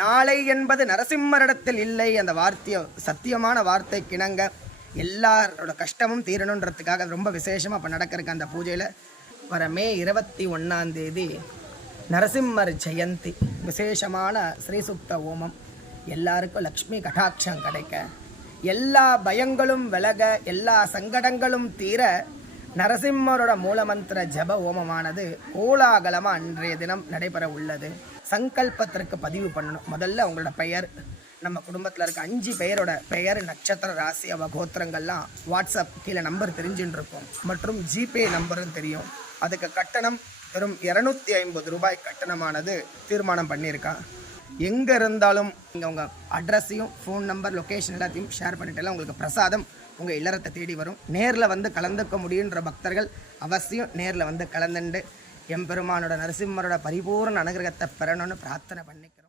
நாளை என்பது நரசிம்மரிடத்தில் இல்லை. அந்த வார்த்தையை சத்தியமான வார்த்தை கிணங்க எல்லாரோட கஷ்டமும் தீரணுன்றதுக்காக ரொம்ப விசேஷமாக இப்போ நடக்கிறக்கு அந்த பூஜையில் வர மே 21 நரசிம்மர் ஜெயந்தி விசேஷமான ஸ்ரீசுக்த ஓமம். எல்லாருக்கும் லக்ஷ்மி கடாட்சம் கிடைக்க, எல்லா பயங்களும் விலக, எல்லா சங்கடங்களும் தீர நரசிம்மரோட மூலமந்திர ஜப ஓமமானது கோலாகலமாக அன்றைய தினம் நடைபெற உள்ளது. சங்கல்பத்திற்கு பதிவு பண்ணணும். முதல்ல உங்களோட பெயர், நம்ம குடும்பத்தில் இருக்க 5 பேரோட பெயர், நட்சத்திர, ராசி, கோத்திரங்கள்லாம் வாட்ஸ்அப் கீழே நம்பர் தெரிஞ்சுன்னு இருக்கும் மற்றும் ஜிபே நம்பரும் தெரியும். அதுக்கு கட்டணம் வெறும் 250 ரூபாய் கட்டணமானது தீர்மானம் பண்ணியிருக்கா. எங்கே இருந்தாலும் நீங்கள் உங்கள் அட்ரஸையும் ஃபோன் நம்பர் லொக்கேஷன் எல்லாத்தையும் ஷேர் பண்ணிட்டாலும் உங்களுக்கு பிரசாதம் உங்கள் இல்லறத்தை தேடி வரும். நேரில் வந்து கலந்துக்க முடியுன்ற பக்தர்கள் அவசியம் நேரில் வந்து கலந்துண்டு எம்பெருமானோட நரசிம்மரோட பரிபூர்ண அனுகிரகத்தை பெறணும்னு பிரார்த்தனை பண்ணிக்கிறோம்.